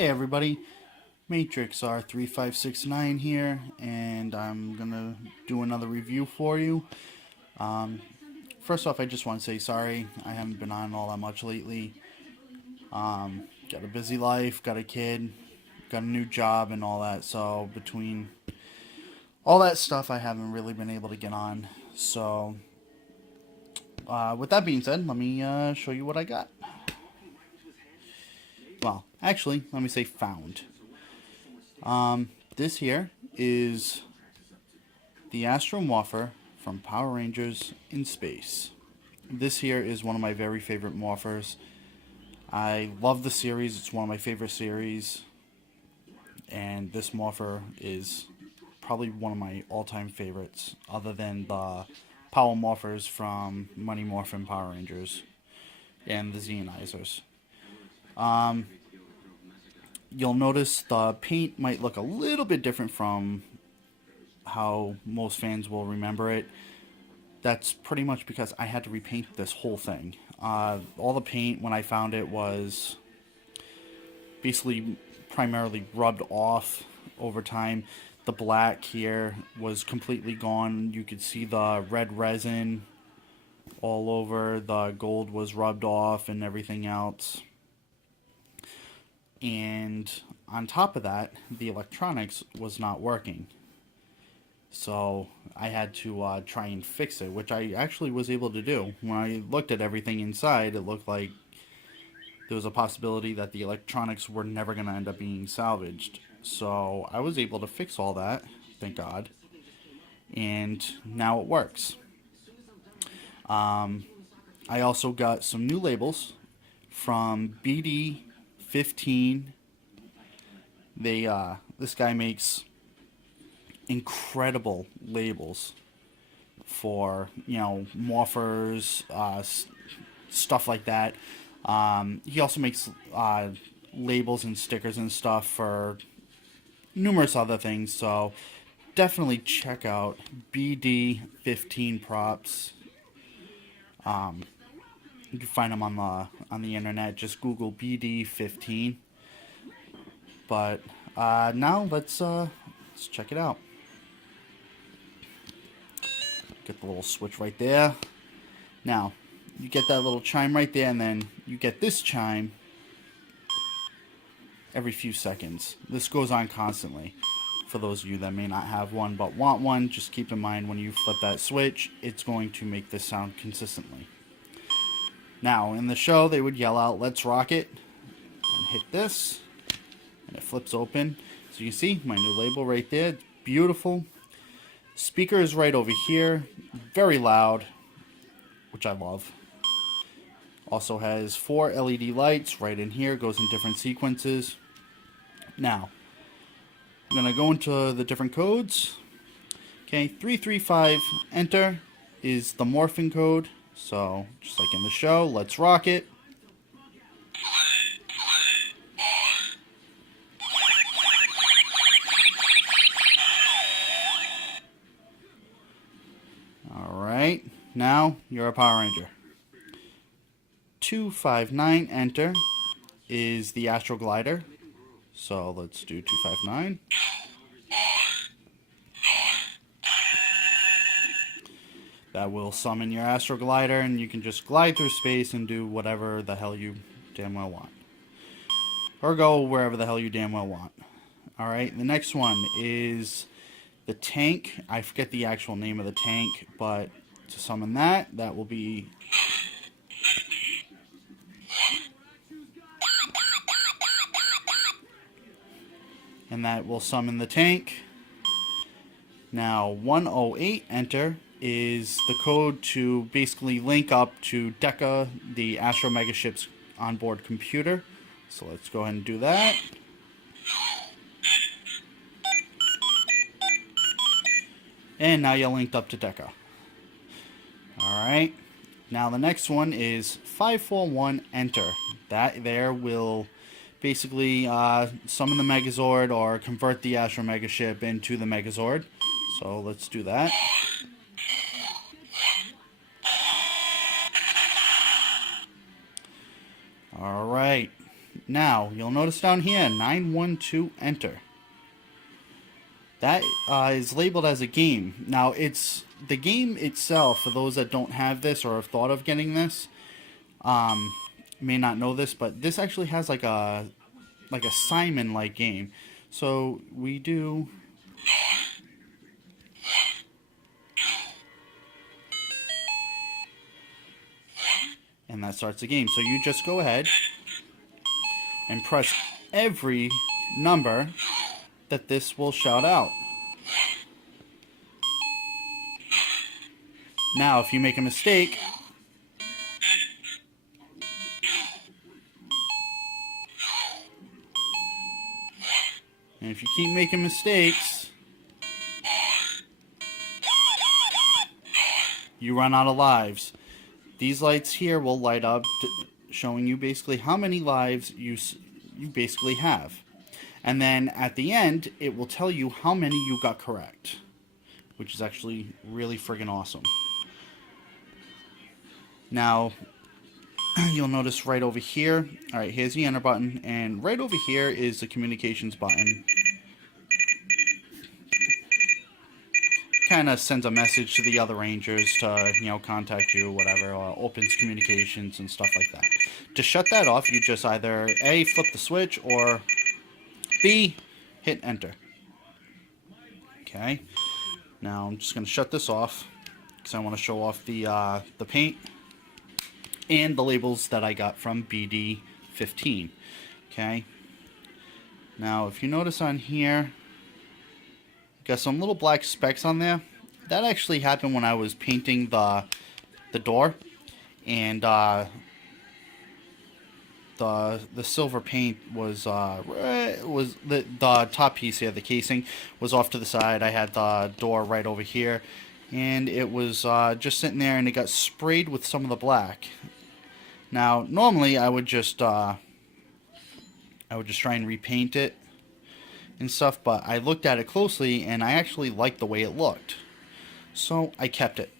Hey everybody, Matrix R3569 here, and I'm gonna do another review for you. Um, First off, I just want to say sorry. I haven't been on all that much lately. Got a busy life, got a kid, got a new job, and all that. So between all that stuff, I haven't really been able to get on. So with that being said, let me show you what I got. Well, actually, let me say found. This here is the Astro Morpher from Power Rangers in Space. This here is one of my very favorite morphers. I love the series, it's one of my favorite series. And this morpher is probably one of my all-time favorites, other than the Power Morphers from Money Morphin Power Rangers and the Xenizers. You'll notice the paint might look a little bit different from how most fans will remember it. That's pretty much because I had to repaint this whole thing. All the paint when I found it was basically primarily rubbed off over time. The black here was completely gone. You could see the red resin all over. The gold was rubbed off and everything else. And on top of that, the electronics was not working. So I had to try and fix it, which I actually was able to do. When I looked at everything inside, it looked like there was a possibility that the electronics were never going to end up being salvaged. So I was able to fix all that, thank God. And now it works. I also got some new labels from BD15. This guy makes incredible labels for, morphers, stuff like that. He also makes labels and stickers and stuff for numerous other things, so definitely check out BD15 props. You can find them on the internet. Just Google BD15. But now let's check it out. Get the little switch right there. Now, you get that little chime right there, and then you get this chime every few seconds. This goes on constantly. For those of you that may not have one but want one, just keep in mind when you flip that switch, it's going to make this sound consistently. Now, in the show, they would yell out, "Let's rock it," and hit this, and it flips open. So you see my new label right there. It's beautiful. Speaker is right over here, very loud, which I love. Also has 4 LED lights right in here, goes in different sequences. Now, I'm going to go into the different codes. Okay, 335 enter is the morphing code. So, just like in the show, let's rock it. Alright, now you're a Power Ranger. 259 enter is the Astro Glider. So let's do 259. That will summon your Astro Glider, and you can just glide through space and do whatever the hell you damn well want. Or go wherever the hell you damn well want. Alright, the next one is the tank. I forget the actual name of the tank, but to summon that, that will be... and that will summon the tank. Now, 108 enter is the code to basically link up to Deca, the Astro Mega Ship's onboard computer. So let's go ahead and do that. And now you're linked up to Deca. Alright. Now the next one is 541 enter. That there will basically summon the Megazord or convert the Astro Mega Ship into the Megazord. So let's do that. Alright. Now, you'll notice down here, 912 enter. That is labeled as a game. Now, it's the game itself, for those that don't have this or have thought of getting this, may not know this, but this actually has like a Simon-like game. So we do... And that starts the game. So you just go ahead and press every number that this will shout out. Now, if you make a mistake, and if you keep making mistakes, you run out of lives. These lights here will light up, showing you basically how many lives you basically have. And then at the end, it will tell you how many you got correct, which is actually really friggin' awesome. Now, you'll notice right over here, alright, here's the enter button, and right over here is the communications button. Kind of sends a message to the other rangers to, you know, contact you, whatever, or opens communications and stuff like that. To shut that off, you just either A, flip the switch, or B, hit enter. Okay. Now I'm just going to shut this off because I want to show off the paint and the labels that I got from BD15. Okay. Now, if you notice on here, got some little black specks on there. That actually happened when I was painting the door, and the silver paint was the top piece here, the casing was off to the side. I had the door right over here, and it was just sitting there, and it got sprayed with some of the black. Now, normally I would just try and repaint it and stuff, but I looked at it closely and I actually liked the way it looked, so I kept it.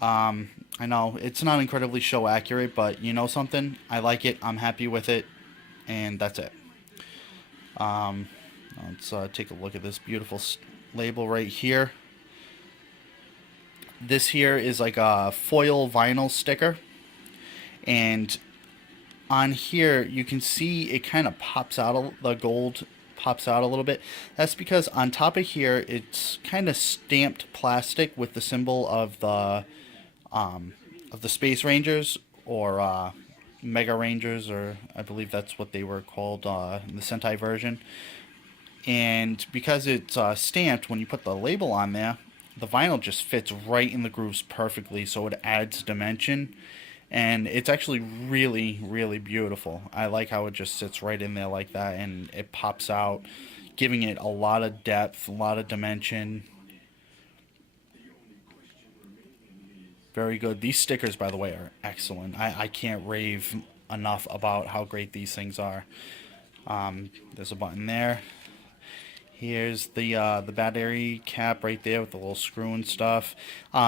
I know it's not incredibly show accurate, but you know something, I like it, I'm happy with it, and that's it. Let's take a look at this beautiful label right here. This here is like a foil vinyl sticker, and on here you can see it kind of pops out, the gold pops out a little bit. That's because on top of here it's kind of stamped plastic with the symbol of the Space Rangers, or Mega Rangers, or I believe that's what they were called in the Sentai version. And because it's stamped, when you put the label on there, the vinyl just fits right in the grooves perfectly, so it adds dimension. And it's actually really, really beautiful. I like how it just sits right in there like that, and it pops out, giving it a lot of depth, a lot of dimension. Very good. These stickers, by the way, are excellent. I can't rave enough about how great these things are. There's a button there. Here's the battery cap right there with the little screw and stuff.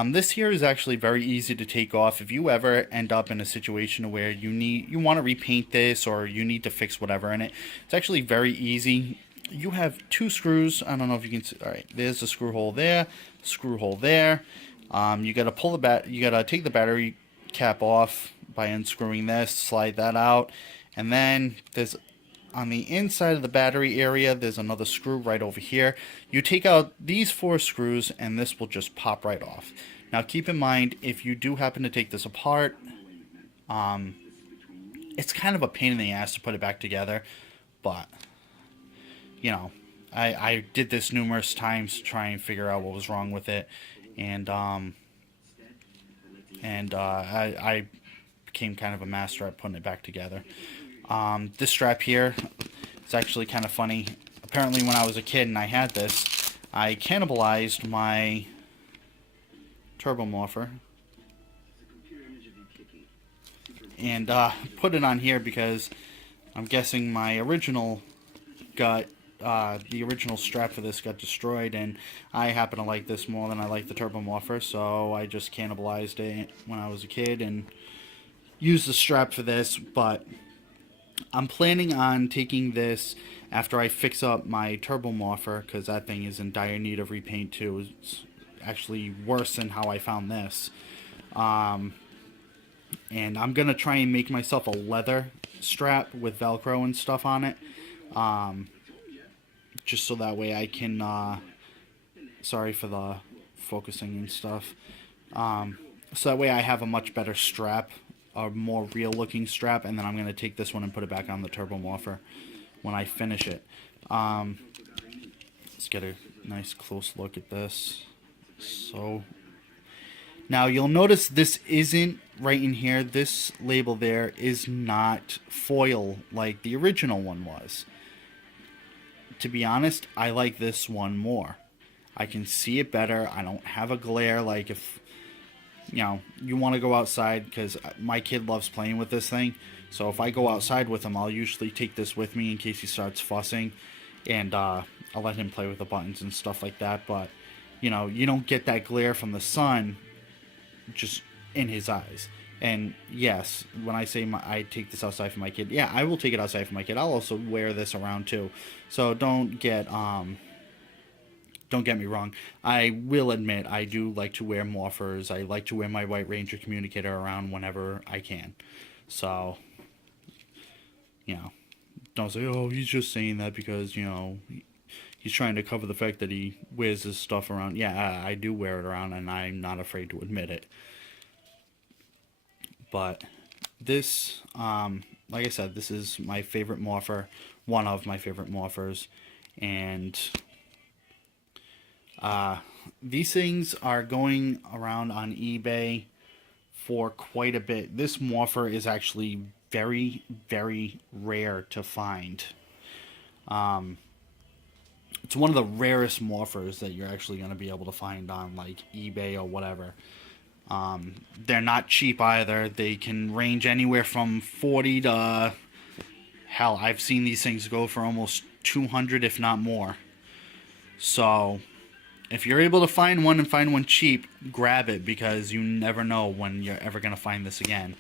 This here is actually very easy to take off. If you ever end up in a situation where you want to repaint this, or you need to fix whatever in it, it's actually very easy. You have two screws. I don't know if you can see. All right, there's the screw hole there, screw hole there. You got to you got to take the battery cap off by unscrewing this, slide that out, and then there's, on the inside of the battery area, there's another screw right over here. You take out these 4 screws and this will just pop right off. Now keep in mind, if you do happen to take this apart, it's kind of a pain in the ass to put it back together, but you know, I did this numerous times to try and figure out what was wrong with it, and I became kind of a master at putting it back together. This strap here is actually kind of funny. Apparently when I was a kid and I had this, I cannibalized my Turbo Morpher and put it on here because I'm guessing my original the original strap for this got destroyed, and I happen to like this more than I like the Turbo Morpher, so I just cannibalized it when I was a kid and used the strap for this. But I'm planning on taking this after I fix up my Turbo Morpher, because that thing is in dire need of repaint too. It's actually worse than how I found this. And I'm going to try and make myself a leather strap with Velcro and stuff on it. Just so that way I can... sorry for the focusing and stuff. So that way I have a much better strap, a more real looking strap, and then I'm going to take this one and put it back on the Turbo Morpher when I finish it. Let's get a nice close look at this. So now you'll notice this isn't right in here. This label there is not foil like the original one was. To be honest, I like this one more. I can see it better. I don't have a glare. Like if you want to go outside, because my kid loves playing with this thing. So if I go outside with him, I'll usually take this with me in case he starts fussing, and I'll let him play with the buttons and stuff like that. But you don't get that glare from the sun just in his eyes. And yes, when I say I take this outside for my kid, yeah, I will take it outside for my kid. I'll also wear this around too. So don't get me wrong. I will admit I do like to wear morphers. I like to wear my White Ranger communicator around whenever I can. So, don't say, oh, he's just saying that because, he's trying to cover the fact that he wears his stuff around. Yeah, I do wear it around, and I'm not afraid to admit it. But this, like I said, this is my favorite morpher, one of my favorite morphers, and these things are going around on eBay for quite a bit. This morpher is actually very, very rare to find. It's one of the rarest morphers that you're actually going to be able to find on like eBay or whatever. They're not cheap either. They can range anywhere from 40 to, hell, I've seen these things go for almost 200 if not more. So if you're able to find one and find one cheap, grab it, because you never know when you're ever going to find this again.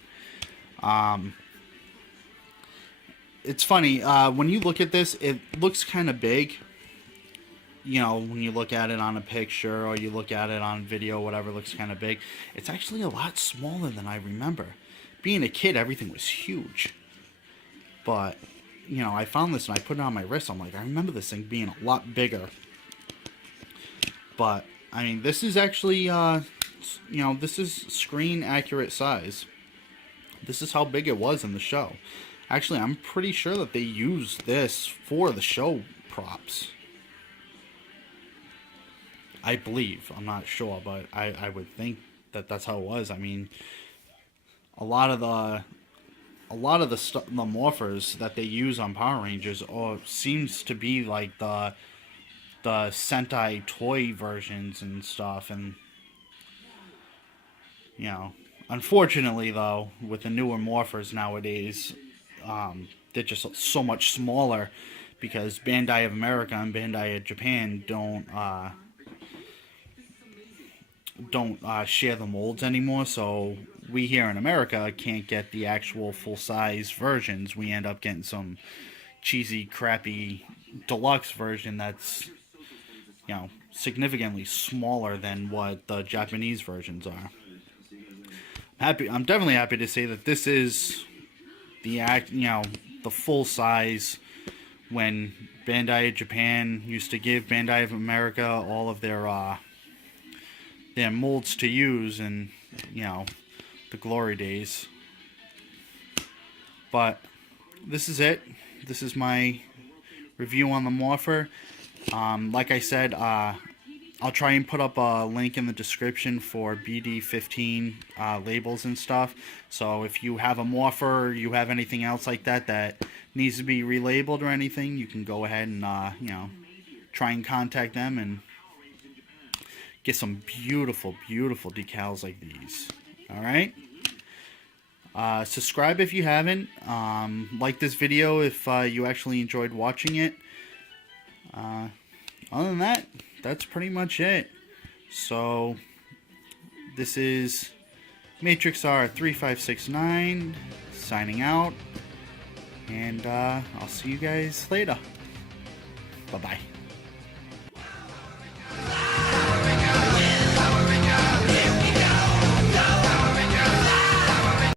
It's funny, when you look at this, it looks kind of big. When you look at it on a picture or you look at it on video, whatever, it looks kind of big. It's actually a lot smaller than I remember. Being a kid, everything was huge. But, I found this and I put it on my wrist. I'm like, I remember this thing being a lot bigger. But, I mean, this is actually, this is screen accurate size. This is how big it was in the show. Actually, I'm pretty sure that they used this for the show props. I believe. I'm not sure, but I would think that that's how it was. I mean, a lot of the morphers that they use on Power Rangers seems to be like the Sentai toy versions and stuff. And unfortunately though, with the newer morphers nowadays, they're just so much smaller because Bandai of America and Bandai of Japan don't share the molds anymore, so we here in America can't get the actual full-size versions. We end up getting some cheesy, crappy deluxe version that's, significantly smaller than what the Japanese versions are. I'm definitely happy to say that this is the full size. When Bandai of Japan used to give Bandai of America all of their molds to use in, the glory days. But this is it. This is my review on the Morpher. Like I said, I'll try and put up a link in the description for BD15 labels and stuff. So if you have a Morpher, or you have anything else like that needs to be relabeled or anything, you can go ahead and try and contact them and get some beautiful, beautiful decals like these. Alright? Subscribe if you haven't. Like this video if you actually enjoyed watching it. Other than that, that's pretty much it. So, this is Matrix R3569 signing out. And I'll see you guys later. Bye-bye.